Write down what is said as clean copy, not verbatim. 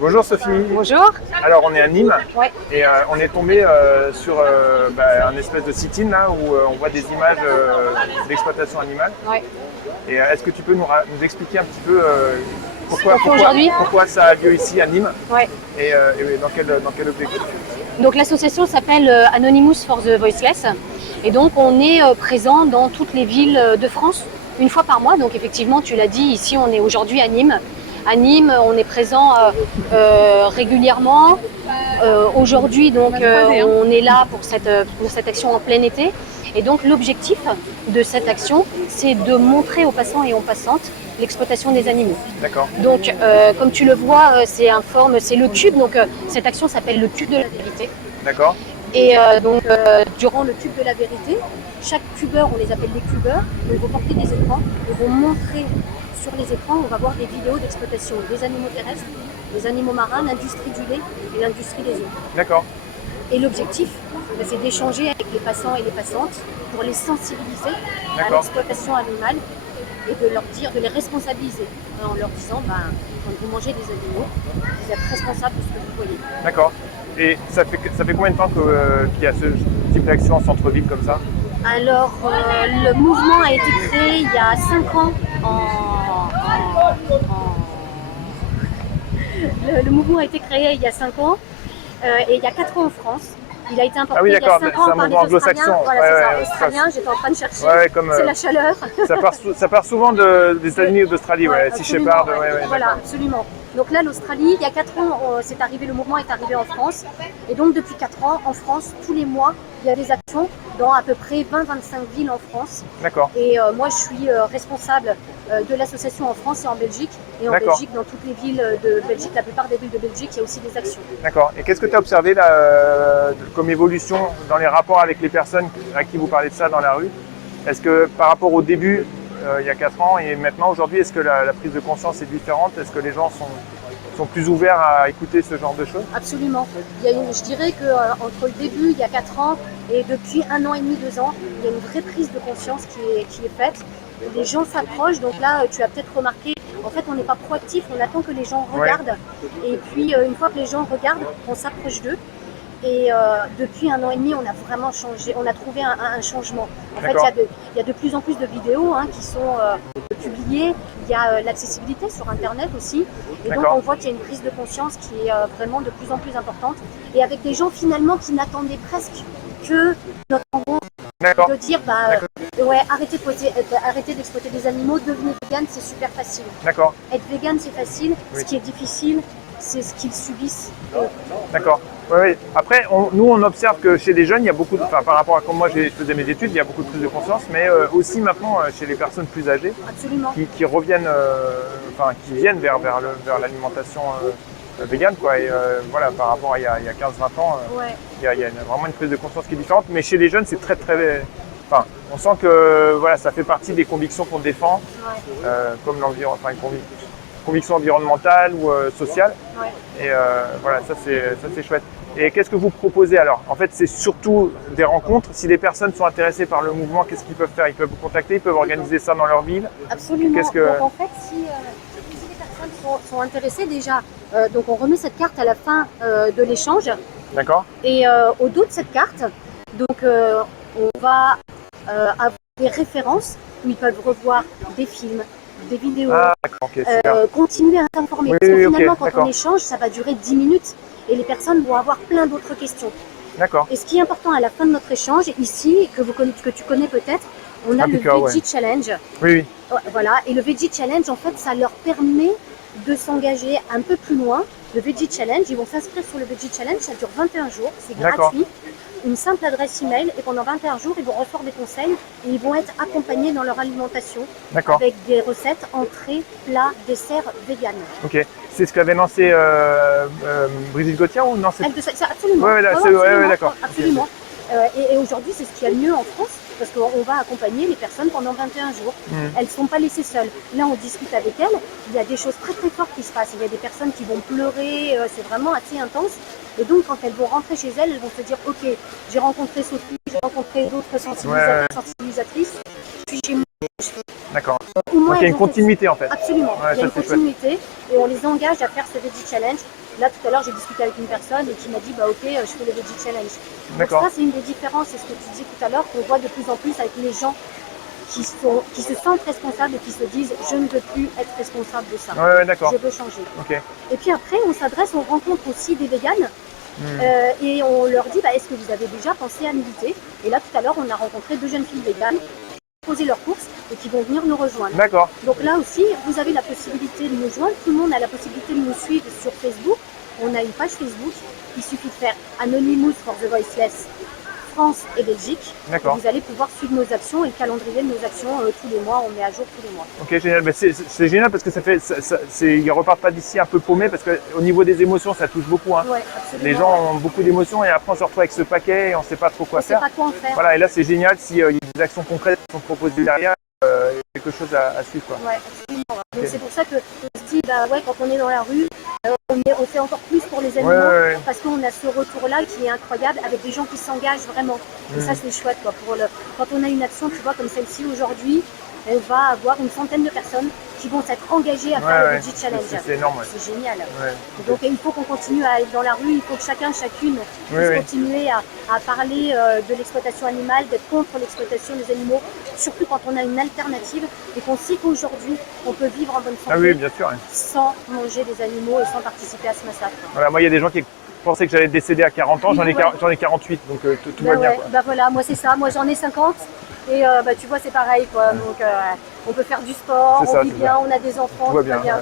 Bonjour Sophie. Bonjour. Alors on est à Nîmes Ouais. et on est tombé sur un espèce de sit-in là où on voit des images d'exploitation animale. Ouais. Et est-ce que tu peux nous expliquer un petit peu Aujourd'hui. pourquoi ça a lieu ici à Nîmes Ouais. et dans quel objectif? Donc l'association s'appelle Anonymous for the Voiceless et donc on est présent dans toutes les villes de France une fois par mois. Donc effectivement, tu l'as dit, ici on est aujourd'hui à Nîmes. À Nîmes, on est présent régulièrement. Aujourd'hui, donc, on est là pour cette action en plein été. Et donc, l'objectif de cette action, c'est de montrer aux passants et aux passantes l'exploitation des animaux. D'accord. Donc, comme tu le vois, c'est le cube. Donc, cette action s'appelle le cube de la vérité. D'accord. Et durant le cube de la vérité, chaque cubeur, on les appelle des cubeurs, donc vont porter des écrans et vont montrer sur les écrans, on va voir des vidéos d'exploitation des animaux terrestres, des animaux marins, l'industrie du lait et l'industrie des œufs. D'accord. Et l'objectif, c'est d'échanger avec les passants et les passantes pour les sensibiliser à l'exploitation animale et de les responsabiliser en leur disant, quand vous mangez des animaux, vous êtes responsable de ce que vous voyez. D'accord. Et ça fait combien de temps qu'il y a ce type d'action en centre-ville comme ça? Alors, le mouvement a été créé il y a 5 ans Le mouvement a été créé il y a 5 ans et il y a 4 ans en France. Il a été importé il y a 5 ans par les Australiens. Voilà, c'est ça, australien, j'étais en train de chercher. C'est la chaleur. Ça part souvent des États-Unis ou d'Australie, Sea Shepherd. Voilà, absolument. Donc là, l'Australie, il y a 4 ans, le mouvement est arrivé en France. Et donc depuis 4 ans, en France, tous les mois, il y a des actions dans à peu près 20-25 villes en France. D'accord. Et moi, je suis responsable de l'association en France et en Belgique. Et en Belgique, dans toutes les villes de Belgique, la plupart des villes de Belgique, il y a aussi des actions. D'accord. Et qu'est-ce que tu as observé là, comme évolution dans les rapports avec les personnes à qui vous parlez de ça dans la rue? Est-ce que par rapport au début, il y a 4 ans et maintenant, aujourd'hui, est-ce que la prise de conscience est différente? Est-ce que les gens sont plus ouverts à écouter ce genre de choses? Absolument. Je dirais qu'entre le début, il y a 4 ans, et depuis 1 an et demi, 2 ans, il y a une vraie prise de conscience qui est faite. Les gens s'approchent, donc là, tu as peut-être remarqué, en fait, on n'est pas proactif, on attend que les gens regardent. Et puis, une fois que les gens regardent, on s'approche d'eux. Et depuis 1 an et demi, on a vraiment changé, on a trouvé un changement. En fait, il y a de plus en plus de vidéos qui sont publiées. Il y a l'accessibilité sur Internet aussi. Et donc, on voit qu'il y a une prise de conscience qui est vraiment de plus en plus importante. Et avec des gens finalement qui n'attendaient presque que notre rencontre. De dire, arrêtez d'exploiter des animaux, devenez vegan, c'est super facile. D'accord. Être vegan, c'est facile. Ce qui est difficile, c'est ce qu'ils subissent. D'accord. Oui. Après, nous, on observe que chez les jeunes, il y a beaucoup par rapport à quand moi je faisais mes études, il y a beaucoup de prise de conscience, mais aussi maintenant chez les personnes plus âgées, qui reviennent, qui viennent vers l'alimentation végane, quoi. Et voilà, par rapport à il y a 15-20 ans, il y a vraiment une prise de conscience qui est différente. Mais chez les jeunes, c'est très, on sent que voilà, ça fait partie des convictions qu'on défend, comme l'environnement, une conviction environnementale ou sociale. Et voilà, ça c'est chouette. Et qu'est-ce que vous proposez alors? En fait, c'est surtout des rencontres. Si les personnes sont intéressées par le mouvement, qu'est-ce qu'ils peuvent faire? Ils peuvent vous contacter, ils peuvent organiser ça dans leur ville. Absolument. Donc en fait, si les personnes sont intéressées déjà, donc on remet cette carte à la fin de l'échange. D'accord. Et au dos de cette carte, donc on va avoir des références où ils peuvent revoir des films, des vidéos, continuer à s'informer. Parce que finalement, quand on échange, ça va durer 10 minutes et les personnes vont avoir plein d'autres questions. D'accord. Et ce qui est important à la fin de notre échange, ici, que tu connais peut-être, on a le Veggie Challenge. Oui. Voilà. Et le Veggie Challenge, en fait, ça leur permet de s'engager un peu plus loin. Le Veggie Challenge, ils vont s'inscrire sur le Veggie Challenge, ça dure 21 jours, c'est gratuit. Une simple adresse email et pendant 21 jours, ils vont recevoir des conseils et ils vont être accompagnés dans leur alimentation avec des recettes, entrées, plats, desserts véganes. Ok. C'est ce qu'avait lancé Brigitte Gauthier ou non? Absolument. D'accord. Absolument. Et aujourd'hui, c'est ce qu'il y a de mieux en France parce qu'on va accompagner les personnes pendant 21 jours. Elles ne sont pas laissées seules. Là, on discute avec elles. Il y a des choses très très fortes qui se passent. Il y a des personnes qui vont pleurer. C'est vraiment assez intense. Et donc, quand elles vont rentrer chez elles vont se dire, ok, j'ai rencontré Sophie, j'ai rencontré d'autres sensibilisatrices. Puis chez moi, je fais. D'accord. Donc il y a une continuité en fait. Absolument. Il y a une continuité et on les engage à faire ce Veggie Challenge Là, tout à l'heure, j'ai discuté avec une personne et qui m'a dit, bah ok, je fais le Veggie Challenge. Donc D'accord. ça, c'est une des différences, c'est ce que tu disais tout à l'heure, qu'on voit de plus en plus avec les gens qui se sentent responsables et qui se disent, je ne veux plus être responsable de ça. Ouais, d'accord. Je veux changer. Ok. Et puis après, on rencontre aussi des véganes et on leur dit, bah, est-ce que vous avez déjà pensé à militer? Et là, tout à l'heure, on a rencontré 2 jeunes filles véganes qui ont posé leurs courses et qui vont venir nous rejoindre. D'accord. Donc là aussi, vous avez la possibilité de nous joindre. Tout le monde a la possibilité de nous suivre sur Facebook. On a une page Facebook. Il suffit de faire Anonymous for the Voiceless France et Belgique. Et vous allez pouvoir suivre nos actions et le calendrier de nos actions tous les mois. On met à jour tous les mois. Ok, génial. Mais c'est génial parce que ils repartent pas d'ici un peu paumés parce qu'au niveau des émotions, ça touche beaucoup. Hein. Ouais, absolument. Les gens ont beaucoup d'émotions et après on se retrouve avec ce paquet et on sait pas trop quoi faire. On sait pas quoi en faire. Voilà, et là c'est génial s'il y a des actions concrètes qui sont proposées derrière, il y a quelque chose à suivre. Quoi. Ouais, absolument. Donc c'est pour ça que on se dit, bah ouais, quand on est dans la rue, on fait encore plus pour les animaux parce qu'on a ce retour-là qui est incroyable avec des gens qui s'engagent vraiment. Et ça c'est chouette quoi. Quand on a une action, tu vois, comme celle-ci aujourd'hui, on va avoir une centaine de personnes qui vont s'être engagées à faire le Veggie Challenge. C'est énorme. C'est génial. Donc il faut qu'on continue à être dans la rue, il faut que chacune puisse continuer à parler de l'exploitation animale, d'être contre l'exploitation des animaux, surtout quand on a une alternative et qu'on sait qu'aujourd'hui on peut vivre en bonne santé bien sûr, sans manger des animaux et sans participer à ce massacre. Voilà, moi il y a des gens qui pensaient que j'allais décéder à 40 ans, j'en ai 48, donc tout va bien. Quoi. Bah voilà, moi c'est ça, moi j'en ai 50 et bah tu vois c'est pareil quoi, donc on peut faire du sport, on vit bien, on a des enfants, tout va bien.